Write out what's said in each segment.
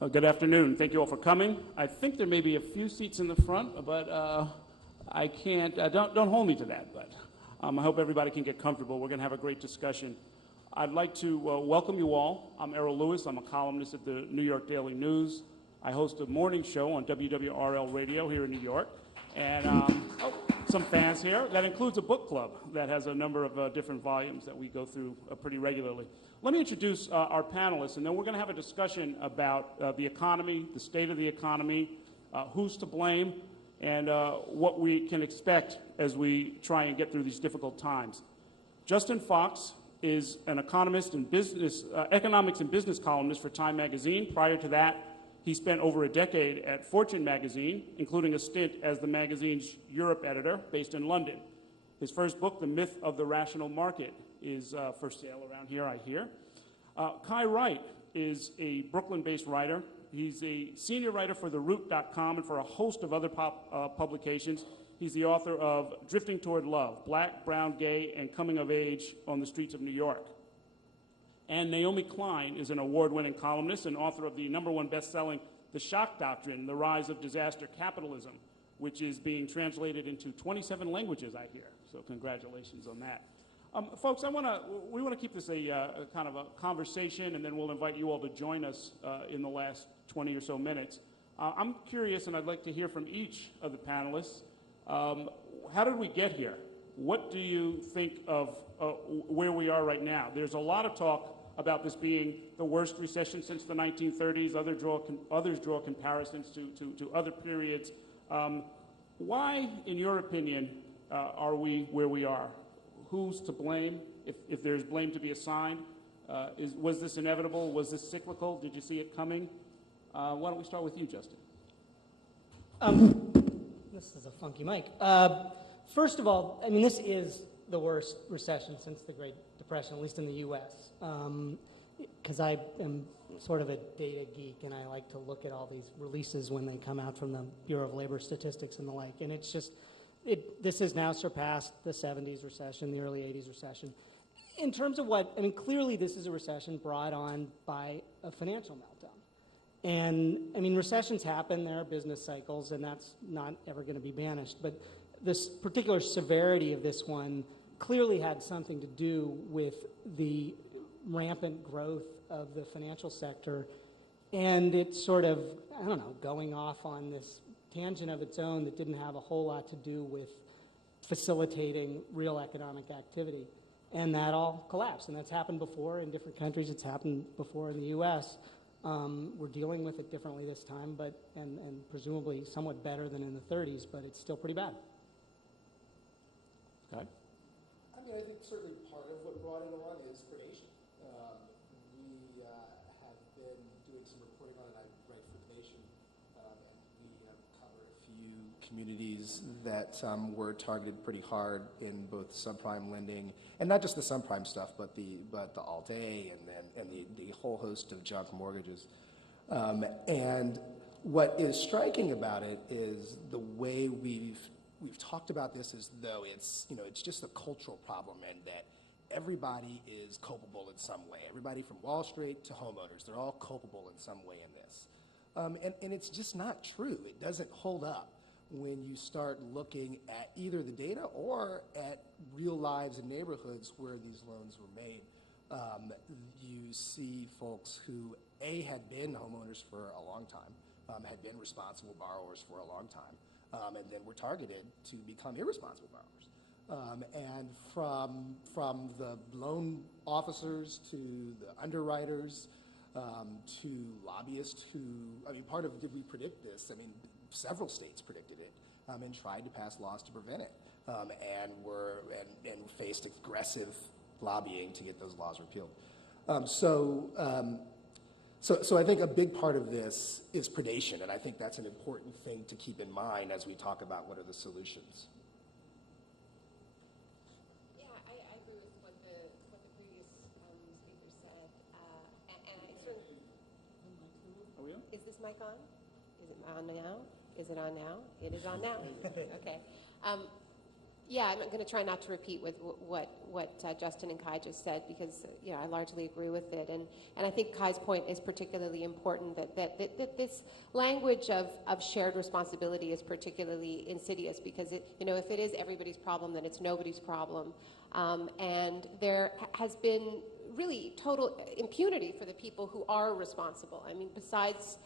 Good afternoon. Thank you all for coming. I think there may be a few seats in the front, but I can't, don't hold me to that, but I hope everybody can get comfortable. We're going to have a great discussion. I'd like to welcome you all. I'm Errol Louis. I'm a columnist at the New York Daily News. I host a morning show on WWRL Radio here in New York. And some fans here. That includes a book club that has a number of different volumes that we go through pretty regularly. Let me introduce our panelists, and then we're going to have a discussion about the economy, the state of the economy, who's to blame, and what we can expect as we try and get through these difficult times. Justin Fox is an economist and economics and business columnist for Time magazine. Prior to that, he spent over a decade at Fortune magazine, including a stint as the magazine's Europe editor based in London. His first book, The Myth of the Rational Market, is for sale around here, I hear. Kai Wright is a Brooklyn-based writer. He's a senior writer for TheRoot.com and for a host of other publications. He's the author of Drifting Toward Love, Black, Brown, Gay, and Coming of Age on the Streets of New York. And Naomi Klein is an award-winning columnist and author of the #1 best-selling The Shock Doctrine, The Rise of Disaster Capitalism, which is being translated into 27 languages, I hear. So congratulations on that. Folks, we want to keep this a kind of a conversation, and then we'll invite you all to join us in the last 20 or so minutes. I'm curious, and I'd like to hear from each of the panelists. How did we get here? What do you think of where we are right now? There's a lot of talk about this being the worst recession since the 1930s. Others draw comparisons to other periods. Why, in your opinion, are we where we are? Who's to blame, if there's blame to be assigned? Was this inevitable? Was this cyclical? Did you see it coming? Why don't we start with you, Justin? This is a funky mic. First of all, I mean, this is the worst recession since the Great Depression, at least in the U.S., because I am sort of a data geek, and I like to look at all these releases when they come out from the Bureau of Labor Statistics and the like, and it's just, this has now surpassed the 70s recession, the early 80s recession. In terms of what, I mean, clearly this is a recession brought on by a financial meltdown. And, I mean, recessions happen, there are business cycles, and that's not ever going to be banished. But this particular severity of this one clearly had something to do with the rampant growth of the financial sector, and it's sort of, I don't know, going off on this tangent of its own that didn't have a whole lot to do with facilitating real economic activity. And that all collapsed, and that's happened before in different countries. It's happened before in the U.S. We're dealing with it differently this time, but and presumably somewhat better than in the 30s, but it's still pretty bad. Okay. I mean, I think certainly part of what brought it on is predation. We have been doing some reporting on it. I write for The Nation, and we cover a few communities that were targeted pretty hard in both subprime lending, and not just the subprime stuff, but the Alt-A and the whole host of junk mortgages. And what is striking about it is the way we've talked about this as though it's just a cultural problem, and that everybody is culpable in some way. Everybody from Wall Street to homeowners, they're all culpable in some way in this. And it's just not true. It doesn't hold up when you start looking at either the data or at real lives in neighborhoods where these loans were made. You see folks who, A, had been homeowners for a long time, had been responsible borrowers for a long time, and then were targeted to become irresponsible borrowers. And from the loan officers to the underwriters to lobbyists who, I mean, part of, did we predict this? I mean, several states predicted it and tried to pass laws to prevent it, and faced aggressive lobbying to get those laws repealed. So I think a big part of this is predation, and I think that's an important thing to keep in mind as we talk about what are the solutions. Yeah, I agree with what the previous speaker said, and I certainly. Are we on? Is this mic on? Is it on now? Is it on now? It is on now. Okay. Yeah, I'm going to try not to repeat with what Justin and Kai just said, because I largely agree with it, and I think Kai's point is particularly important, that this language of shared responsibility is particularly insidious, because if it is everybody's problem, then it's nobody's problem, and there has been really total impunity for the people who are responsible. I mean, besides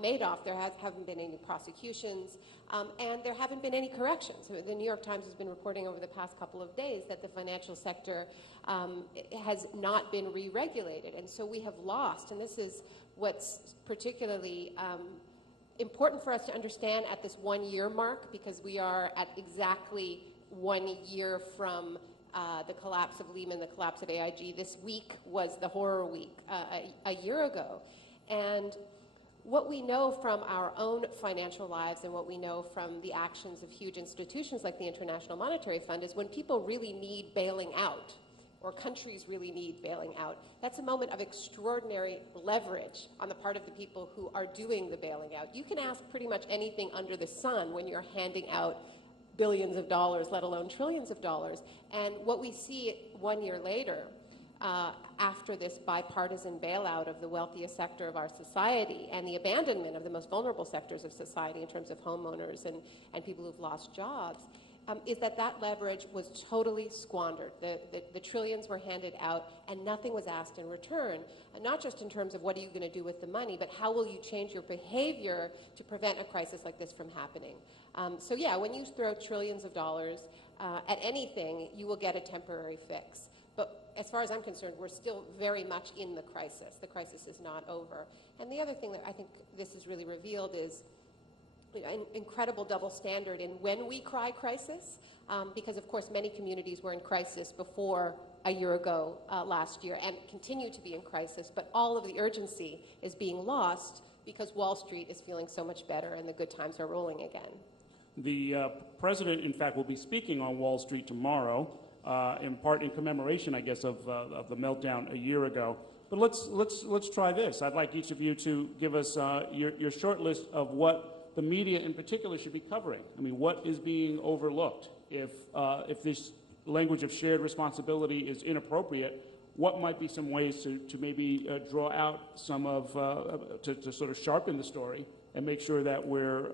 Madoff, there haven't been any prosecutions, and there haven't been any corrections. The New York Times has been reporting over the past couple of days that the financial sector has not been re-regulated, and so we have lost, and this is what's particularly important for us to understand at this 1 year mark, because we are at exactly 1 year from the collapse of Lehman, the collapse of AIG. This week was the horror week a year ago, and what we know from our own financial lives and what we know from the actions of huge institutions like the International Monetary Fund is when people really need bailing out, or countries really need bailing out, that's a moment of extraordinary leverage on the part of the people who are doing the bailing out. You can ask pretty much anything under the sun when you're handing out billions of dollars, let alone trillions of dollars. And what we see 1 year later, after this bipartisan bailout of the wealthiest sector of our society and the abandonment of the most vulnerable sectors of society in terms of homeowners and people who've lost jobs, is that leverage was totally squandered. The trillions were handed out and nothing was asked in return, not just in terms of what are you going to do with the money, but how will you change your behavior to prevent a crisis like this from happening. So yeah, when you throw trillions of dollars at anything, you will get a temporary fix. But as far as I'm concerned, we're still very much in the crisis. The crisis is not over. And the other thing that I think this has really revealed is an incredible double standard in when we cry crisis, because of course many communities were in crisis before a year ago last year and continue to be in crisis, but all of the urgency is being lost because Wall Street is feeling so much better and the good times are rolling again. The president, in fact, will be speaking on Wall Street tomorrow, in part in commemoration, I guess, of the meltdown a year ago. But let's try this. I'd like each of you to give us your short list of what the media in particular should be covering. I mean, what is being overlooked? If this language of shared responsibility is inappropriate, what might be some ways to maybe draw out some of, to sort of sharpen the story and make sure that we're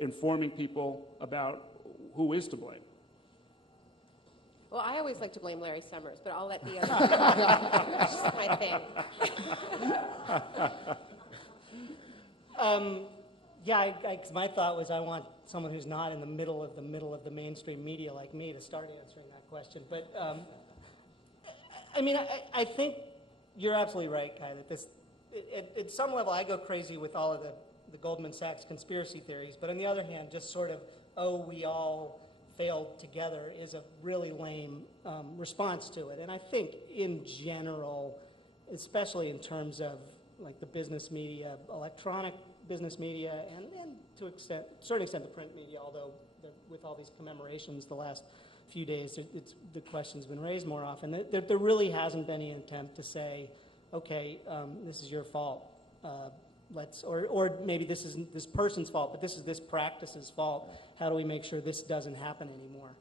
informing people about who is to blame? Well, I always like to blame Larry Summers, but I'll let the other. It's just my thing. Yeah, 'cause my thought was I want someone who's not in the middle of the mainstream media like me to start answering that question. But I mean, I think you're absolutely right, Kai, that this, at some level, I go crazy with all of the Goldman Sachs conspiracy theories. But on the other hand, just sort of, we all failed together is a really lame response to it. And I think in general, especially in terms of like the business media, electronic business media, and to a certain extent the print media, although with all these commemorations the last few days, the question's been raised more often. There really hasn't been any attempt to say, okay, this is your fault. Or maybe this isn't this person's fault, but this is this practice's fault. How do we make sure this doesn't happen anymore?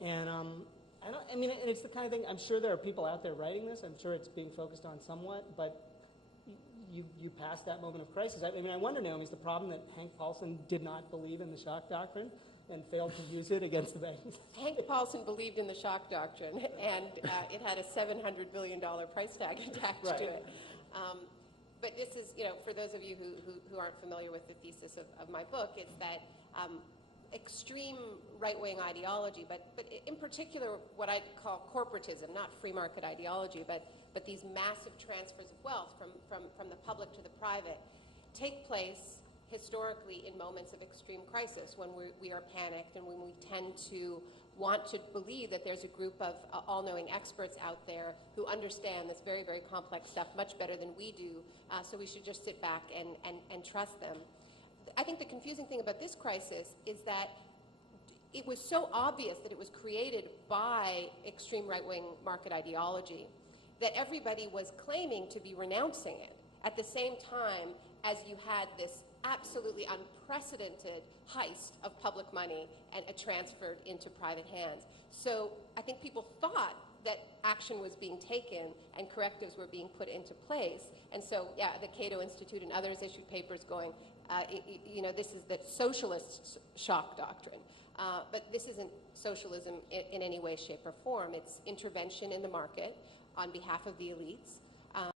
And I mean, and it's the kind of thing, I'm sure there are people out there writing this. I'm sure it's being focused on somewhat, but you pass that moment of crisis. I mean, I wonder, Naomi, is the problem that Hank Paulson did not believe in the Shock Doctrine and failed to use it against the banks? Hank Paulson believed in the Shock Doctrine, and it had a $700 billion price tag attached to it. But this is, for those of you who aren't familiar with the thesis of my book, it's that extreme right-wing ideology, but in particular what I call corporatism, not free market ideology, but these massive transfers of wealth from the public to the private, take place historically in moments of extreme crisis, when we are panicked and when we tend to want to believe that there's a group of all-knowing experts out there who understand this very, very complex stuff much better than we do, so we should just sit back and trust them. I think the confusing thing about this crisis is that it was so obvious that it was created by extreme right-wing market ideology that everybody was claiming to be renouncing it at the same time as you had this absolutely unprecedented heist of public money and transferred into private hands. So I think people thought that action was being taken and correctives were being put into place. And so, yeah, the Cato Institute and others issued papers going, this is the socialist shock doctrine. But this isn't socialism in any way, shape, or form. It's intervention in the market on behalf of the elites